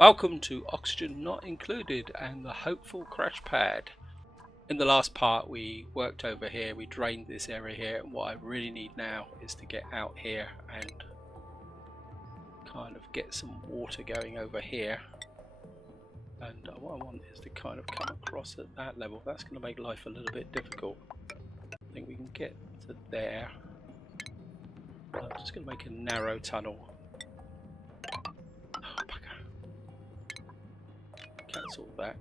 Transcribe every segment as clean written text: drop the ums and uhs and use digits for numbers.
Welcome to Oxygen Not Included and the Hopeful Crash Pad. In the last part we worked over here, we drained this area here, and what I really need now is to get out here and kind of get some water going over here. And what I want is to kind of come across at that level. That's going to make life a little bit difficult. I think we can get to there. I'm just going to make a narrow tunnel. Oh, bugger. Cancel that.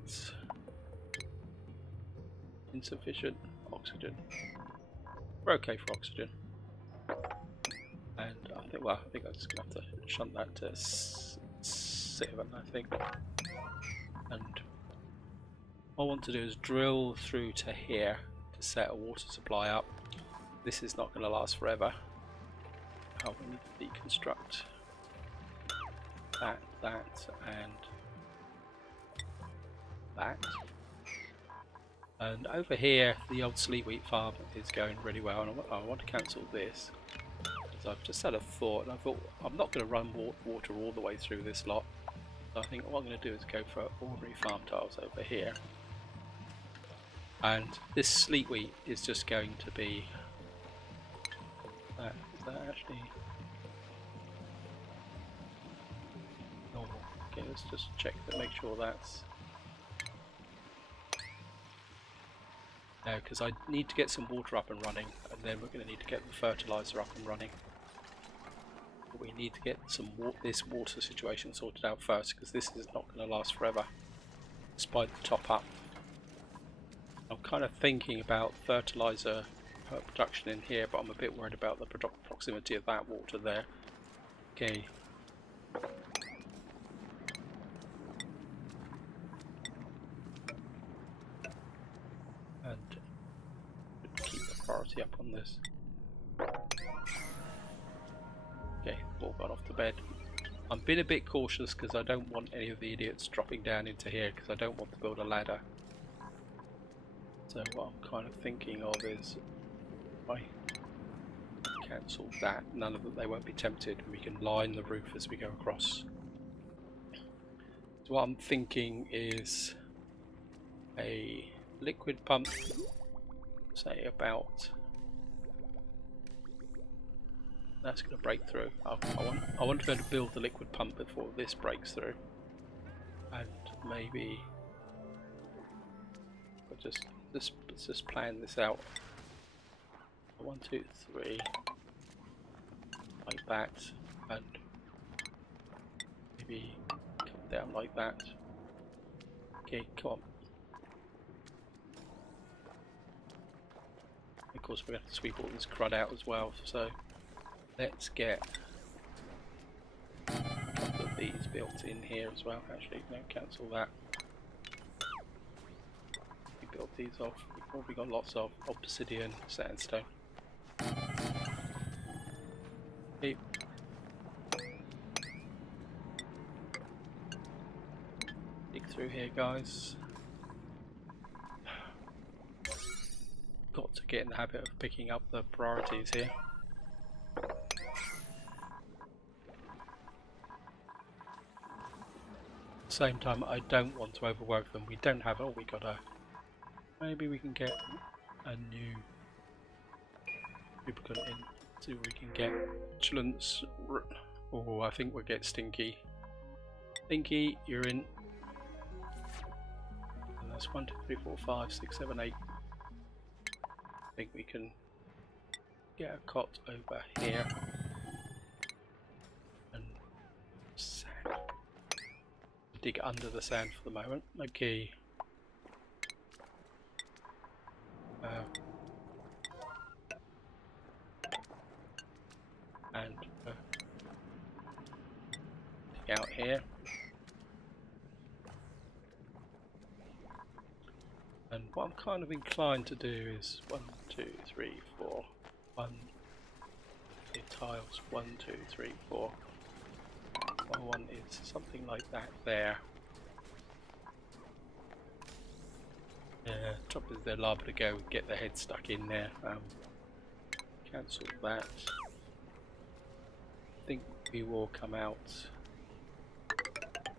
Insufficient oxygen. We're okay for oxygen. And I think I'm just going to have to shunt that to 7, I think. And what I want to do is drill through to here to set a water supply up. This is not going to last forever. We need to deconstruct that, and that. And over here, the old sleet wheat farm is going really well, and I want to cancel this. So I've just had a thought, and I thought I'm not going to run water all the way through this lot. So I think what I'm going to do is go for ordinary farm tiles over here. And this sleet wheat is just going to be that. Is that actually normal? Okay, let's just check to make sure that's. No, because I need to get some water up and running, and then we're going to need to get the fertilizer up and running. But we need to get this water situation sorted out first, because this is not going to last forever, despite the top up. I'm kind of thinking about fertilizer production in here, but I'm a bit worried about the proximity of that water there. Okay. And keep the priority up on this. Okay, all gone off to bed. I'm being a bit cautious because I don't want any of the idiots dropping down into here, because I don't want to build a ladder. So what I'm kind of thinking of is, if I cancel that, none of them, they won't be tempted. We can line the roof as we go across. So what I'm thinking is a liquid pump, say about. That's going to break through. I want to be able to build the liquid pump before this breaks through, and maybe let's just plan this out. 1, 2, 3, like that, and maybe come down like that. Okay, come on. Of course, we're going to have to sweep all this crud out as well. So let's get a couple of these built in here as well. Actually, no, cancel that. We built these off. We've already got lots of obsidian, sandstone. Okay. Dig through here, guys. Got to get in the habit of picking up the priorities here. Same time, I don't want to overwork them. We don't have. Oh, we got a. Maybe we can get a new duplicant in. See what we can get. Vigilance. Oh, I think we'll get Stinky. Stinky, you're in. And that's 1, 2, 3, 4, 5, 6, 7, 8. I think we can get a cot over here. And sand. Dig under the sand for the moment. Okay. And dig out here. And what I'm kind of inclined to do is 1, 2, 3, 4. 1, tiles 1, 2, 3, 4. What I want is something like that there. Top is they're liable to go get their head stuck in there. Cancel that. I think we will come out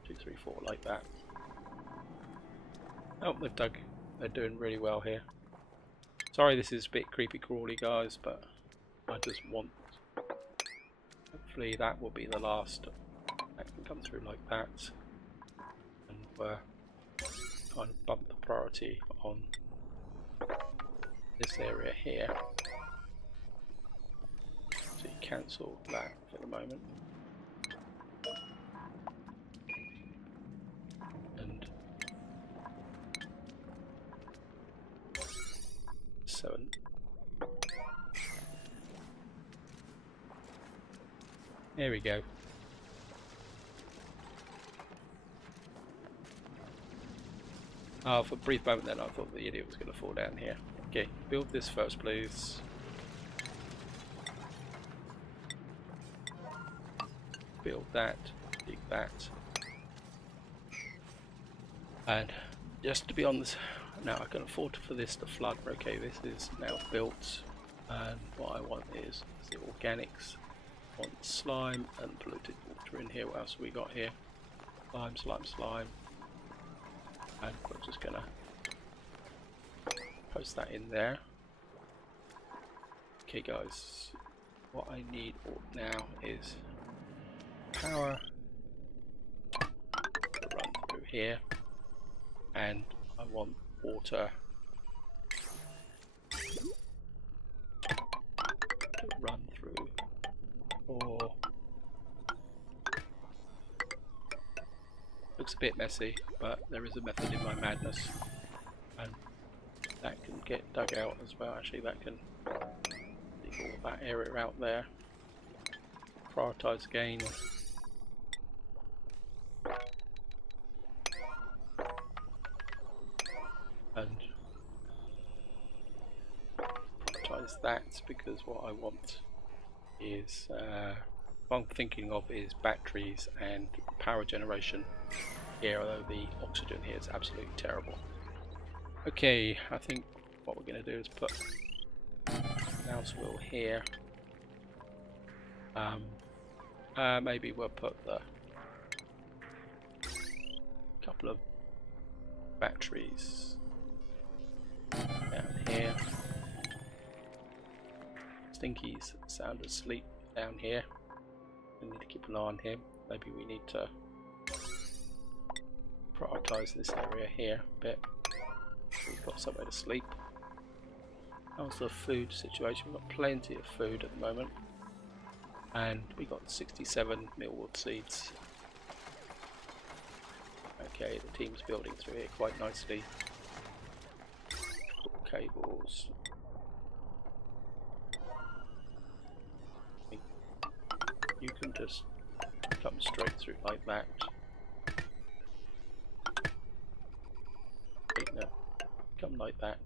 2, 3, 4 like that. Oh, they've dug. They're doing really well here. Sorry this is a bit creepy crawly guys, but I just want, hopefully that will be the last that can come through like that, and kind of bump the priority on this area here. So you cancel that for the moment. And 7. There we go. Oh, for a brief moment then I thought the idiot was going to fall down here. Okay, build this first please. Build that, dig that. And just to be on this, now I can afford for this to flood. Okay, this is now built, and what I want is the organics. I want slime and polluted water in here. What else have we got here? Slime, slime, slime. And we're just gonna post that in there. Okay guys, what I need now is power to run through here, and I want water to run through, or looks a bit messy, but there is a method in my madness, and that can get dug out as well. Actually, that can dig all that area out there. Prioritize again. And prioritize that, because what I want is what I'm thinking of is batteries and power generation here, although the oxygen here is absolutely terrible. Okay, I think what we're going to do is put mouse wheel here. Maybe we'll put the couple of batteries down here. Stinky's sound asleep down here. We need to keep an eye on him. Maybe we need to prioritize this area here a bit. We've got somewhere to sleep. How's the food situation? We've got plenty of food at the moment, and we got 67 millwood seeds. Okay, the team's building through here quite nicely. Cables. You can just come straight through like that. Wait, no, come like that.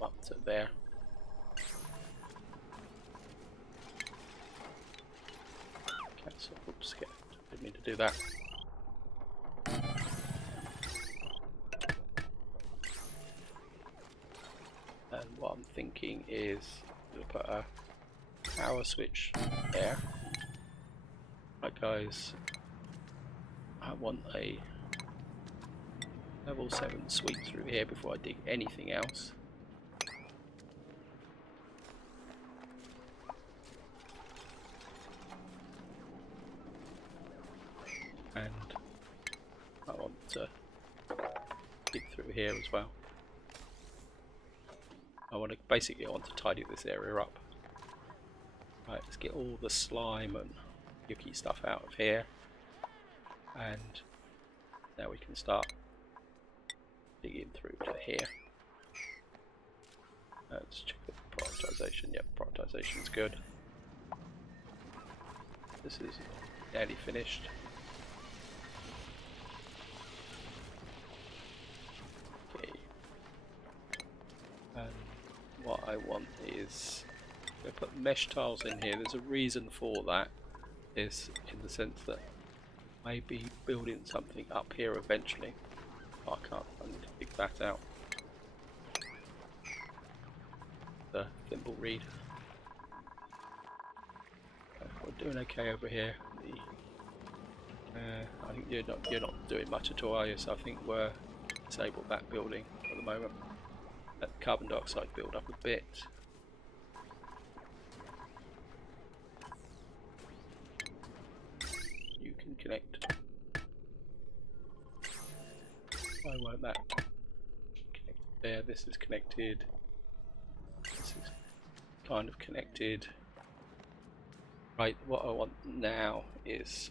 Up to there. Cancel. Oops, didn't mean to do that. And what I'm thinking is we'll put a power switch there. Right guys, I want a level 7 sweep through here before I dig anything else. And I want to dig through here as well. I want to tidy this area up. Right, let's get all the slime and yucky stuff out of here, and now we can start digging through to here. Let's check the prioritization. Yep, prioritization's good. This is nearly finished. Okay, and what I want is I put mesh tiles in here. There's a reason for that, is in the sense that maybe building something up here eventually. Oh, I can't, I need to dig that out. The thimble reed. We're doing okay over here. The you're not doing much at all, are you? So I think we're disable that building at the moment. Let the carbon dioxide build up a bit. You can connect. Why won't that connect there? This is connected. This is kind of connected. Right, what I want now is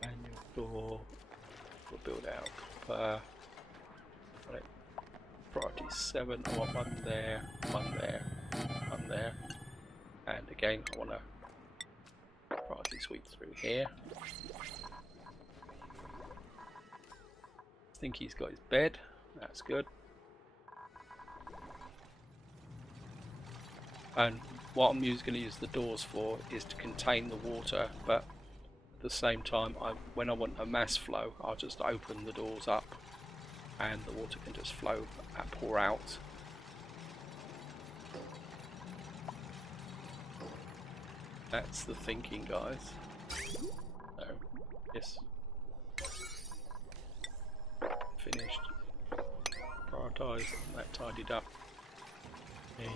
manual door. We'll build out right. Priority 7. I want one there, one there, one there, and again I want a priority sweep through here. I think he's got his bed. That's good. And what I'm going to use the doors for is to contain the water, but at the same time, when I want a mass flow, I'll just open the doors up and the water can just flow and pour out. That's the thinking, guys. So, yes. Finished. Prioritise, that tidied up. Okay.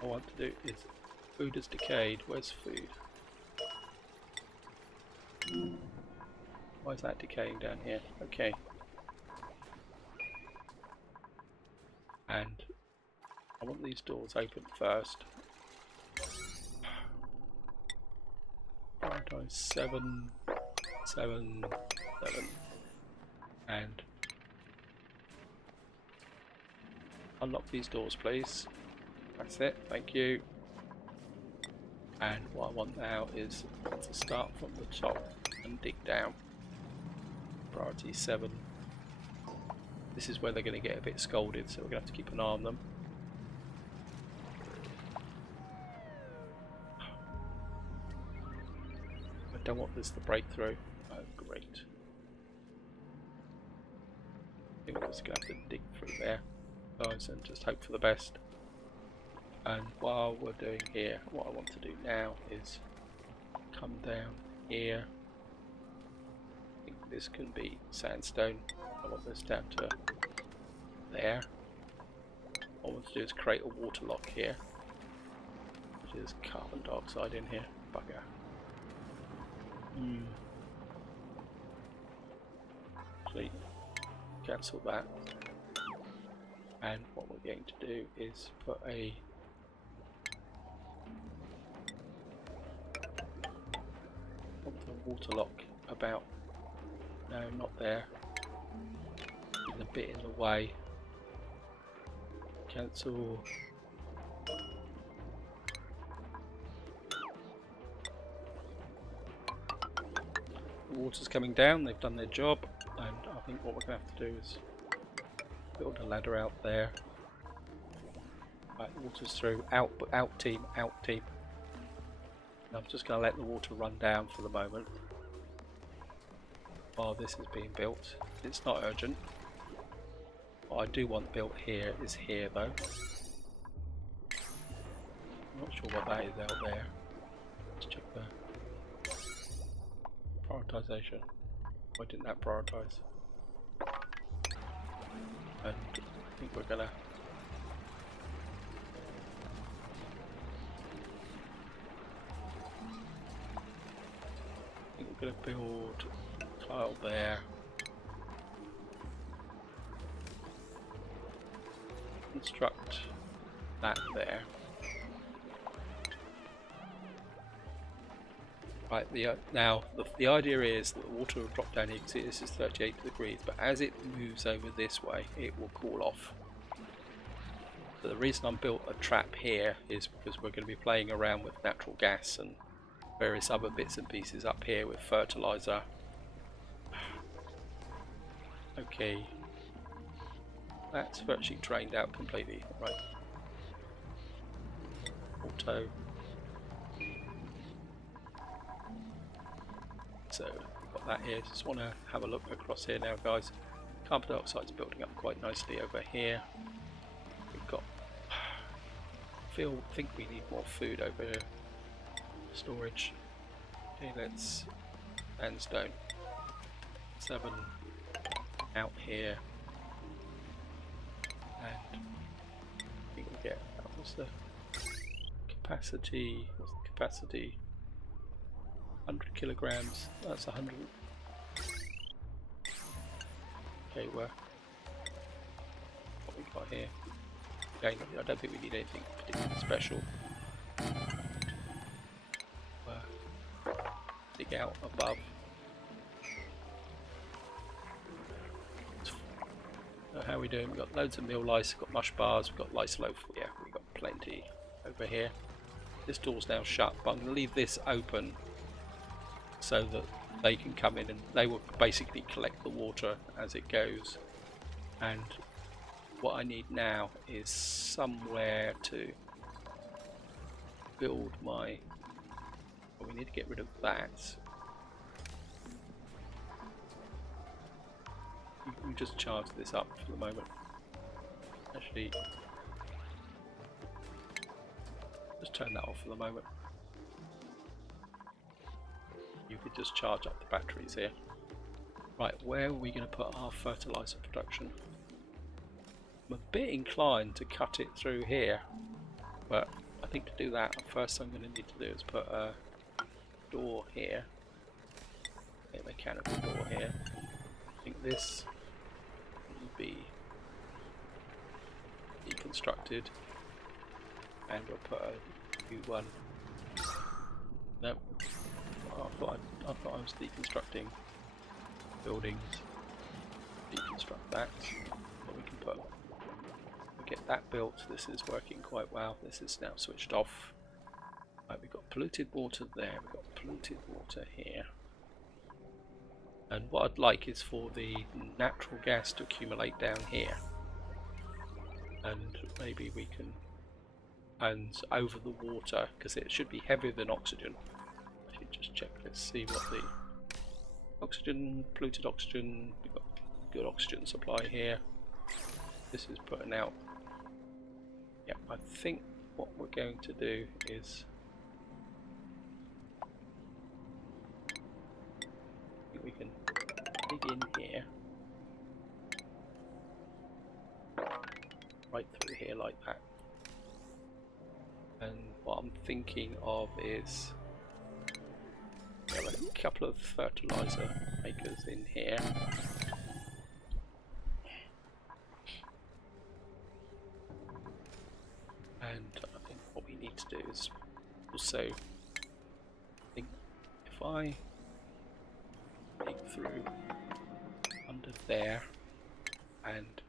What I want to do is food has decayed. Where's food? Why is that decaying down here? Okay. And I want these doors open first. Prioritize 7, 7, 7, and unlock these doors, please. That's it, thank you. And what I want now is to start from the top and dig down. Priority 7. This is where they're going to get a bit scolded, so we're going to have to keep an eye on them. I don't want this to break through. Oh, great. I think we're just going to have to dig through there, guys, and just hope for the best. And while we're doing here, what I want to do now is come down here. I think this can be sandstone. I want this down to there. What I want to do is create a water lock here, which is carbon dioxide in here. Bugger. Actually, cancel that. And what we're going to do is put a water lock about, no, not there, there's a bit in the way. Cancel. The water's coming down, they've done their job, and I think what we're going to have to do is build a ladder out there. Right, the water's through, out team, out team. I'm just going to let the water run down for the moment while this is being built. It's not urgent. What I do want built here is here though. I'm not sure what that is out there. Let's check the prioritization. Why didn't that prioritize? And I think we're going to going to build a tile there, construct that there. Right, now the idea is that the water will drop down here. You can see this is 38 degrees, but as it moves over this way it will cool off. So the reason I built a trap here is because we're going to be playing around with natural gas and various other bits and pieces up here with fertilizer. Okay, that's virtually drained out completely. Right, auto. So got that here. Just want to have a look across here now, guys. Carbon dioxide's building up quite nicely over here. We've got. Think we need more food over here. storage. Okay, let's sandstone. 7 out here, and I think we'll get, what's the capacity? What's the capacity? 100 kilograms. That's 100. Okay, what we got here? Okay, I don't think we need anything particularly special. Dig out above. So how are we doing? We've got loads of mill lice, we've got mush bars, we've got lice loaf. Yeah, we've got plenty over here. This door's now shut, but I'm going to leave this open so that they can come in and they will basically collect the water as it goes. And what I need now is somewhere to build my... Well, we need to get rid of that. You can just charge this up for the moment. Actually, just turn that off for the moment. You could just charge up the batteries here. Right, where are we going to put our fertilizer production? I'm a bit inclined to cut it through here, but I think to do that, the first thing I'm going to need to do is put a door here, a mechanical door here. I think this will be deconstructed, and we'll put a new one. No, I thought I was deconstructing buildings. Deconstruct that. But we can put. We get that built. This is working quite well. This is now switched off. Right, we've got polluted water there. We've got polluted water here. And what I'd like is for the natural gas to accumulate down here. And maybe we can, and over the water, because it should be heavier than oxygen. I should just check, let's see what the oxygen, polluted oxygen, we've got good oxygen supply here. This is putting out, yeah, I think what we're going to do is, I think we can dig in here, right through here like that. And what I'm thinking of is we have a couple of fertilizer makers in here. And I think what we need to do is also, I think if I dig through under there and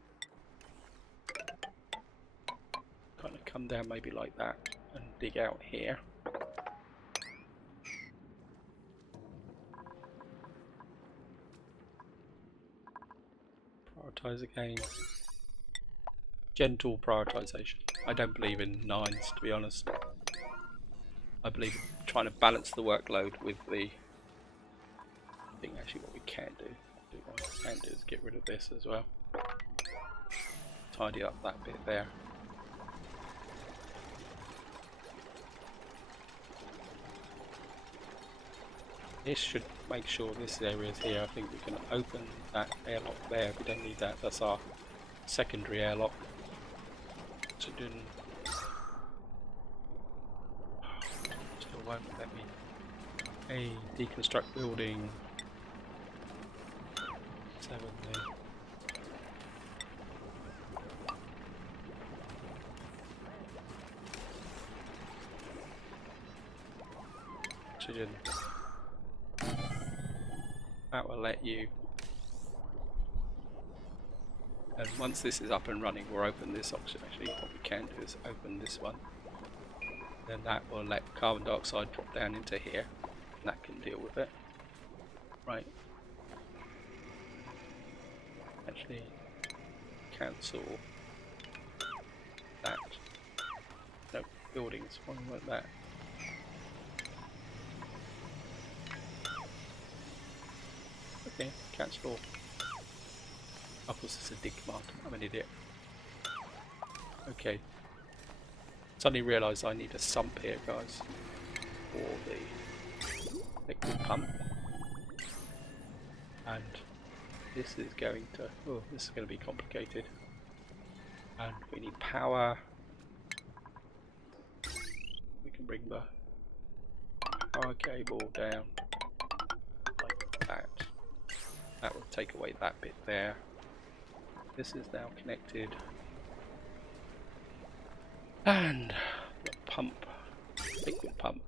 kind of come down maybe like that and dig out here. Prioritize again. Gentle prioritization. I don't believe in nines, to be honest. I believe in trying to balance the workload with the... I think actually what we can do, is get rid of this as well. Tidy up that bit there. This should make sure this area is here. I think we can open that airlock there. We don't need that. That's our secondary airlock. Oxygen. Still won't let me. Hey, deconstruct building. 7 there. Oxygen. That will let you, and once this is up and running, we'll open this oxygen. Actually, what we can do is open this one, then that will let carbon dioxide drop down into here, and that can deal with it. Right. Actually, cancel that. No, buildings, why won't that? Okay, cancel all. Of course it's a dig command, I'm an idiot. Okay. Suddenly realised I need a sump here, guys. for the liquid pump, and this is going to, oh, this is going to be complicated, and we need power. We can bring the power cable down like that. That will take away that bit there. This is now connected, and the pump, liquid pump.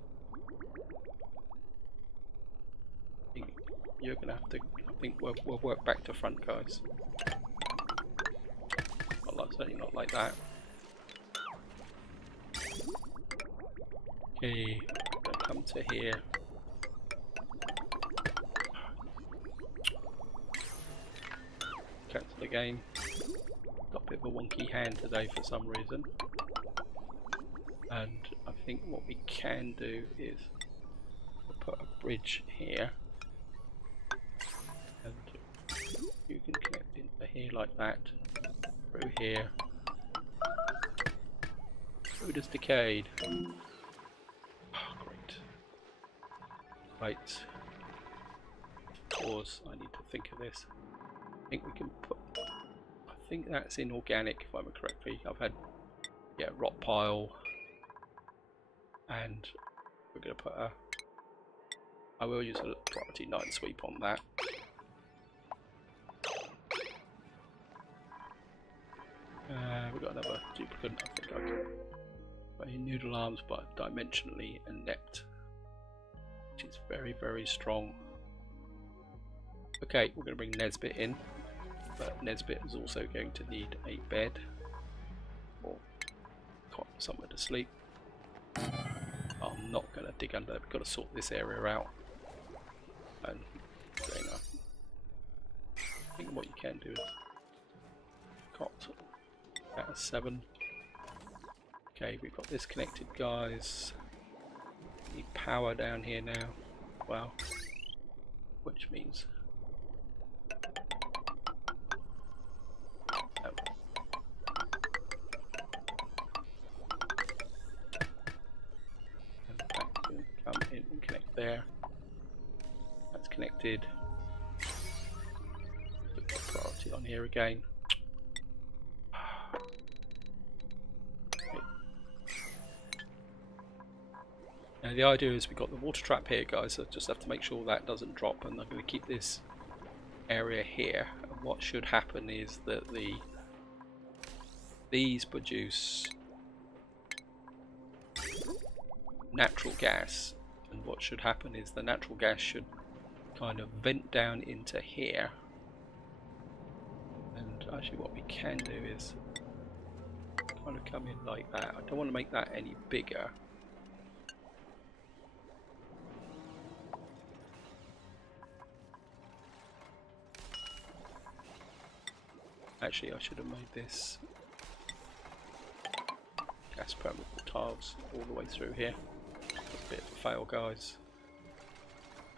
You're gonna have to, I think we'll work back to front, guys. Certainly not like that. Okay, we'll come to here. Cancel the game. Got a bit of a wonky hand today for some reason. And I think what we can do is put a bridge here. And you can connect into here like that. Through here. Food has decayed. Oh, great. Right. Pause. I need to think of this. I think we can put. I think that's inorganic, if I remember correctly. I've had, yeah, rock pile, and we're going to put a. I will use a priority 9 sweep on that. We've got another duplicant. I think I can put in noodle arms, but dimensionally inept, which is very, very strong. Okay, we're going to bring Nesbit in, but Nesbit is also going to need a bed or cot somewhere to sleep. I'm not going to dig under. We've got to sort this area out. And I think what you can do is cot at a 7. Okay, we've got this connected, guys. We need power down here now. Well, which means no. And that can come in and connect there. That's connected. Put the priority on here again. Now the idea is we've got the water trap here, guys, so just have to make sure that doesn't drop, and I'm going to keep this area here. And what should happen is that these produce natural gas, and what should happen is the natural gas should kind of vent down into here. And actually what we can do is kind of come in like that. I don't want to make that any bigger. Actually, I should have made this gas permeable tiles all the way through here. That's a bit of a fail, guys.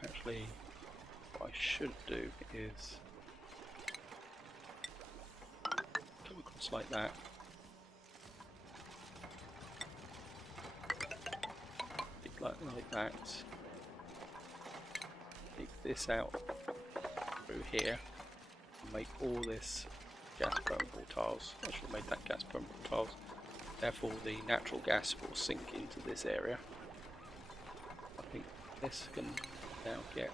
Actually, what I should do is come across like that. Like that. Take this out through here and make all this gas permeable tiles. I should have made that gas permeable tiles. Therefore the natural gas will sink into this area. I think this can now get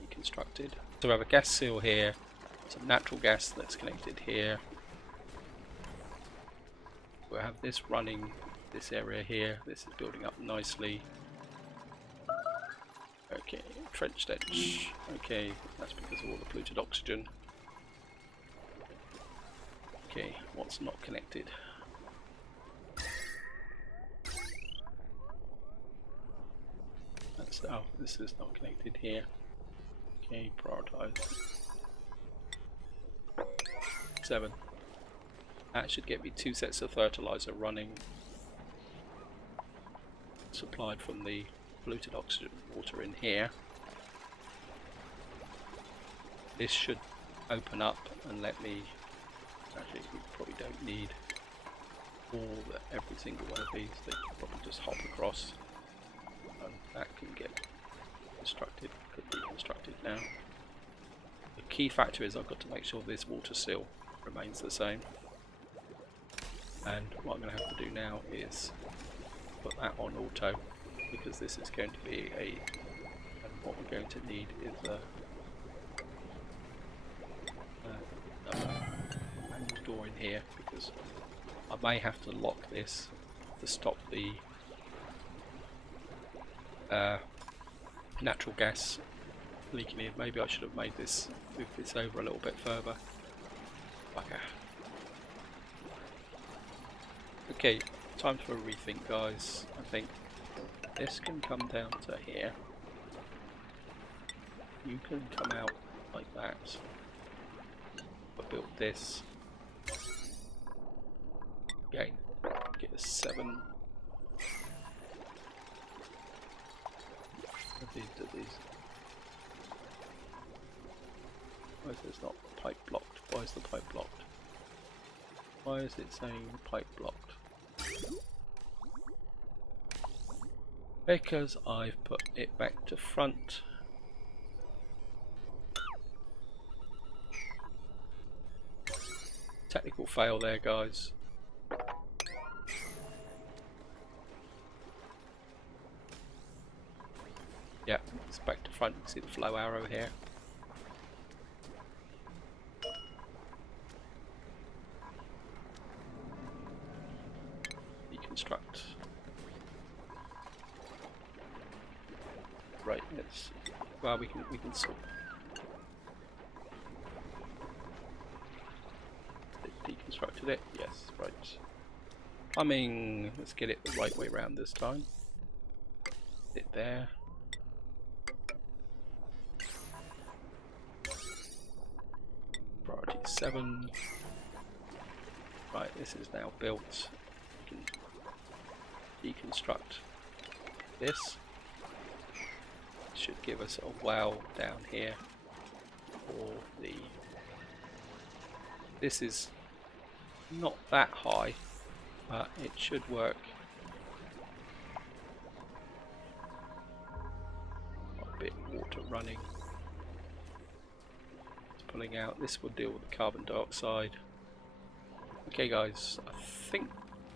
reconstructed. So we have a gas seal here, some natural gas that's connected here. We'll have this running this area here. This is building up nicely. Okay, trenched edge. Okay, that's because of all the polluted oxygen. Okay, what's not connected? That's, oh, this is not connected here. Okay, prioritize. 7. That should get me 2 sets of fertilizer running, supplied from the polluted oxygen water in here. This should open up and let me, actually we probably don't need every single one of these. They can probably just hop across, and that can get constructed, could be constructed now. The key factor is I've got to make sure this water seal remains the same. And what I'm going to have to do now is put that on auto, because this is going to be and what we're going to need is another manual door in here, because I may have to lock this to stop the natural gas leaking in. Maybe I should have made this, moved this over a little bit further. Bugger. Okay, time for a rethink, guys. I think this can come down to here. You can come out like that. I built this. Again, get a 7. These. Why is this not pipe blocked? Why is the pipe blocked? Why is it saying pipe blocked? Because I've put it back to front. Technical fail there, guys. Yeah, it's back to front. You can see the flow arrow here. Deconstruct. Right, let's. Well, we can sort. Deconstructed it. Yes, right. Let's get it the right way around this time. It there. Priority 7. Right, this is now built. We can deconstruct this. Should give us a well down here for the. This is not that high, but it should work. A bit of water running. Pulling out. This will deal with the carbon dioxide. Okay, guys, I think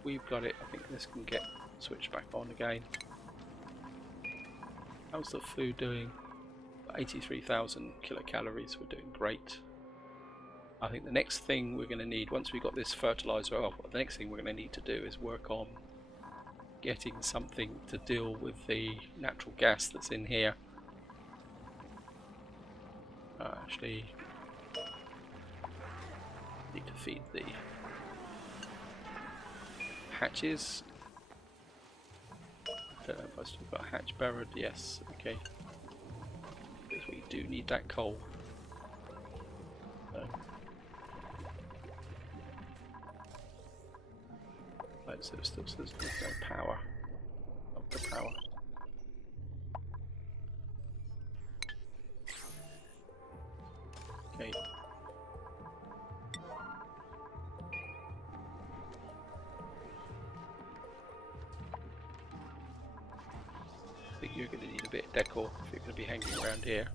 we've got it. I think this can get switched back on again. How's the food doing? 83,000 kilocalories. We're doing great. I think the next thing we're going to need, once we've got this fertilizer off, the next thing we're going to need to do is work on getting something to deal with the natural gas that's in here. Actually, need to feed the hatches. I don't know if I still got a hatch buried. Yes, okay. Because we do need that coal. Right, so it still says there's no power. Not the power. Okay. I think you're going to need a bit of decor if you're going to be hanging around here.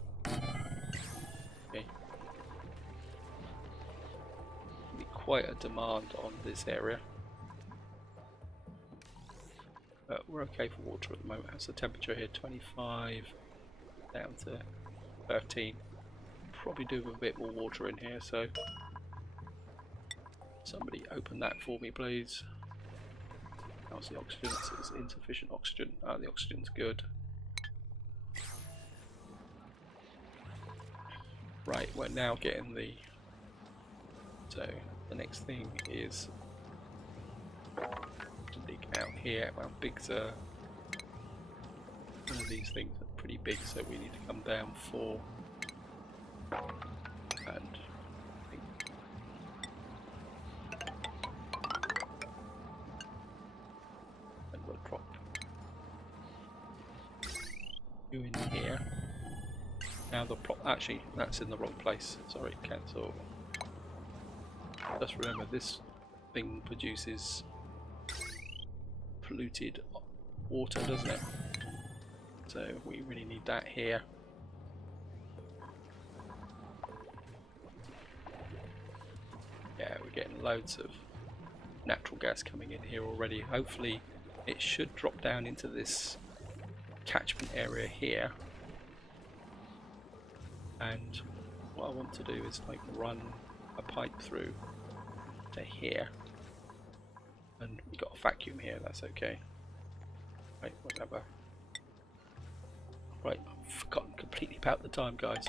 Okay. Be quite a demand on this area. But we're okay for water at the moment. How's the temperature here? 25 down to 13. Probably do with a bit more water in here, so somebody open that for me, please. How's the oxygen? It says insufficient oxygen. Oh, the oxygen's good. Right, we're now getting the. So the next thing is to dig out here. How big's one of these things are pretty big, so we need to come down 4 and we'll drop you in here. Now the actually that's in the wrong place. Sorry, cancel. Just remember this thing produces polluted water, doesn't it? So we really need that here. Yeah, we're getting loads of natural gas coming in here already. Hopefully it should drop down into this catchment area here. And what I want to do is like run a pipe through to here. And we got a vacuum here, that's okay. Right, whatever. Right, I've forgotten completely about the time, guys.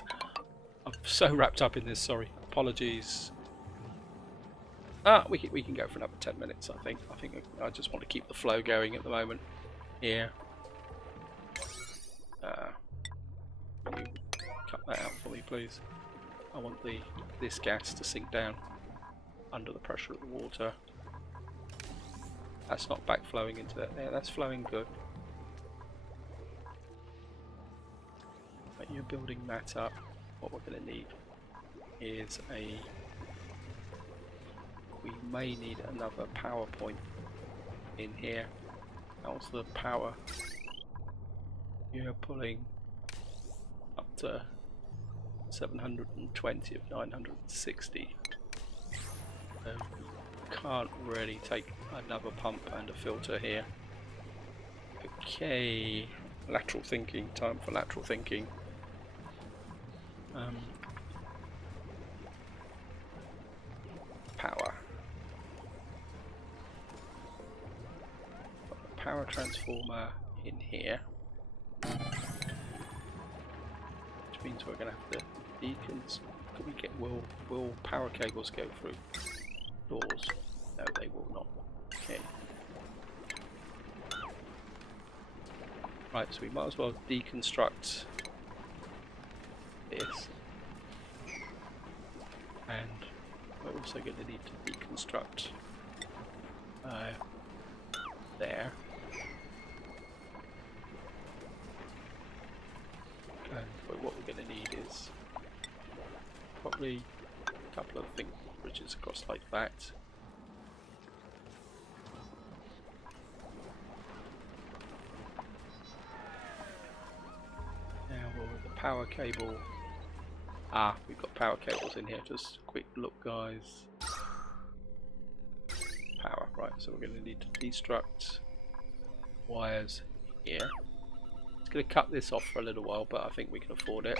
I'm so wrapped up in this, sorry. Apologies. We can go for another 10 minutes, I think. I just want to keep the flow going at the moment. Here. Can you cut that out for me, please? I want this gas to sink down under the pressure of the water. That's not backflowing into that there. That's flowing good. But you're building that up. What we're going to need is we may need another power point in here. How's the power? You're pulling up to 720 of 960. Can't really take another pump and a filter here. Okay, lateral thinking, time for lateral thinking. Power. Got the power transformer in here, which means we're going to have to deacons. Can we get? Will power cables go through doors? No, they will not. Okay. Right, so we might as well deconstruct this, and we're also going to need to deconstruct there. And what we're going to need is probably a couple of think bridges across like that. Now with the power cable. We've got power cables in here. Just a quick look, guys. Power, right, so we're going to need to destruct wires here. It's going to cut this off for a little while, but I think we can afford it.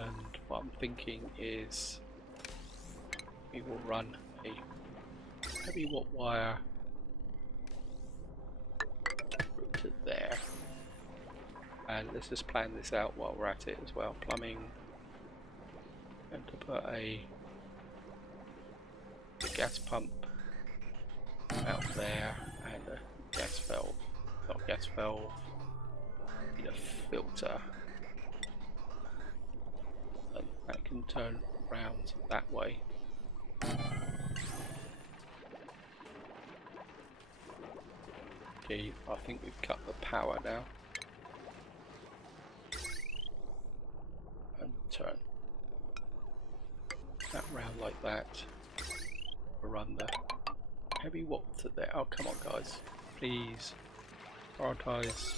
And what I'm thinking is we will run a heavy watt wire to there, and let's just plan this out while we're at it as well. Plumbing, and to put a gas pump out there and a gas valve, not gas valve, need a filter, and that can turn round that way. Okay, I think we've cut the power now. And turn that round like that. Run the heavy watt to there. Oh, come on, guys. Please. Prioritize.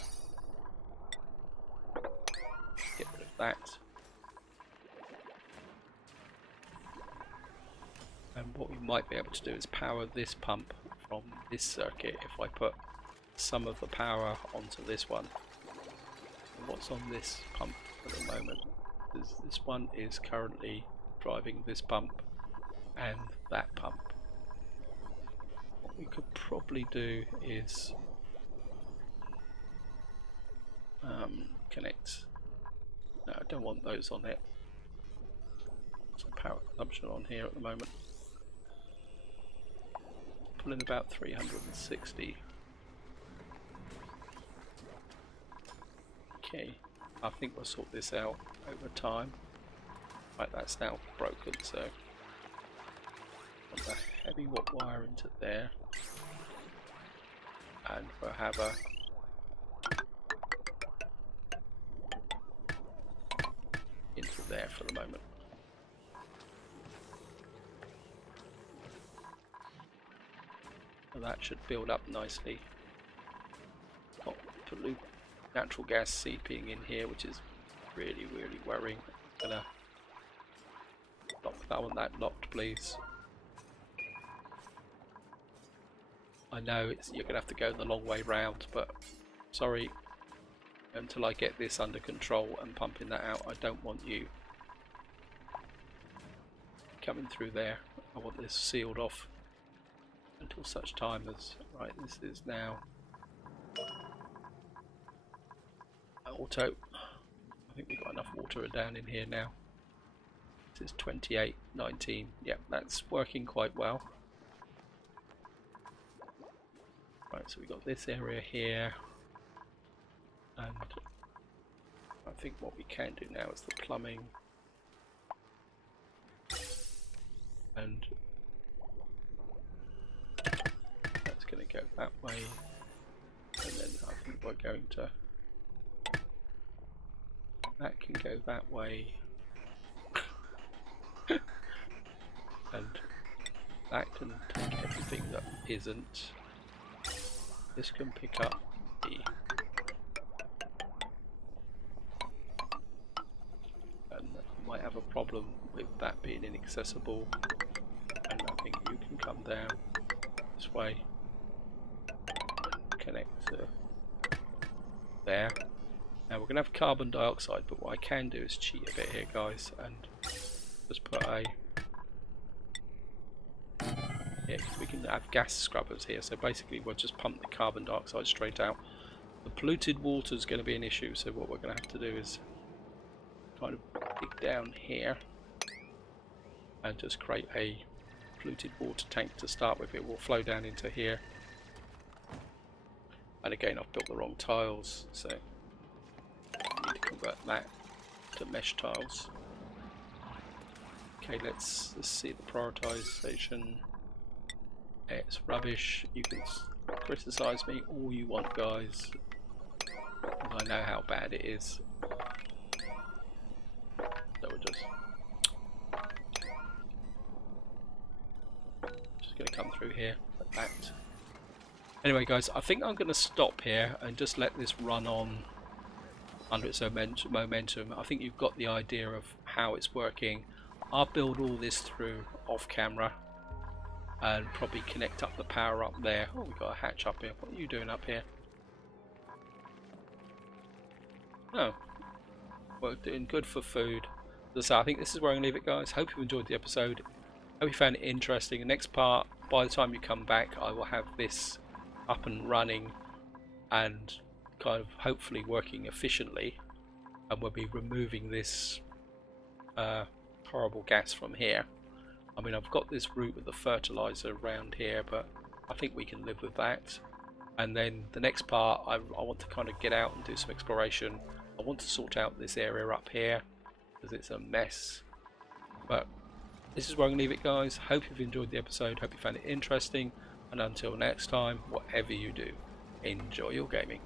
Get rid of that. And what we might be able to do is power this pump from this circuit if I put some of the power onto this one. And what's on this pump at the moment? This one is currently driving this pump and that pump. What we could probably do is connect. No, I don't want those on it. Some power consumption on here at the moment. Pulling about 360. Okay, I think we'll sort this out over time. Right, that's now broken, so put the heavy watt wire into there, and we'll have a into there for the moment. So that should build up nicely. Got natural gas seeping in here, which is really worrying. Gonna I want that locked, please. I know you're gonna have to go the long way round, but sorry. Until I get this under control and pumping that out, I don't want you coming through there. I want this sealed off until such time as, right, this is now auto. I think we've got enough water down in here now. This is 28:19. Yep, that's working quite well. Right, so we've got this area here, and I think what we can do now is the plumbing, and that's going to go that way, and then I think we're going to, that can go that way, and that can take everything that isn't. This can pick up the, and I might have a problem with that being inaccessible, and I think you can come down this way and connect to there. Now we're going to have carbon dioxide, but what I can do is cheat a bit here, guys, and just put a, yeah, because we can have gas scrubbers here, so basically we'll just pump the carbon dioxide straight out. The polluted water is going to be an issue, so what we're going to have to do is kind of dig down here and just create a polluted water tank to start with. It will flow down into here, and again I've built the wrong tiles, so I need to convert that to mesh tiles. Okay, let's see the prioritization. It's rubbish. You can criticize me all you want, guys. I know how bad it is. So we're just going to come through here like that. Anyway, guys, I think I'm going to stop here and just let this run on under its own momentum. I think you've got the idea of how it's working. I'll build all this through off camera and probably connect up the power up there. Oh, we've got a hatch up here. What are you doing up here? Oh, we're doing good for food. So I think this is where I'm going to leave it, guys. Hope you enjoyed the episode. Hope you found it interesting. The next part, by the time you come back, I will have this up and running and kind of hopefully working efficiently, and we'll be removing this horrible gas from here. I mean, I've got this route with the fertilizer around here, but I think we can live with that. And then the next part, I want to kind of get out and do some exploration. I want to sort out this area up here because it's a mess. But this is where I'm going to leave it, guys. Hope you've enjoyed the episode. Hope you found it interesting. And until next time, whatever you do, enjoy your gaming.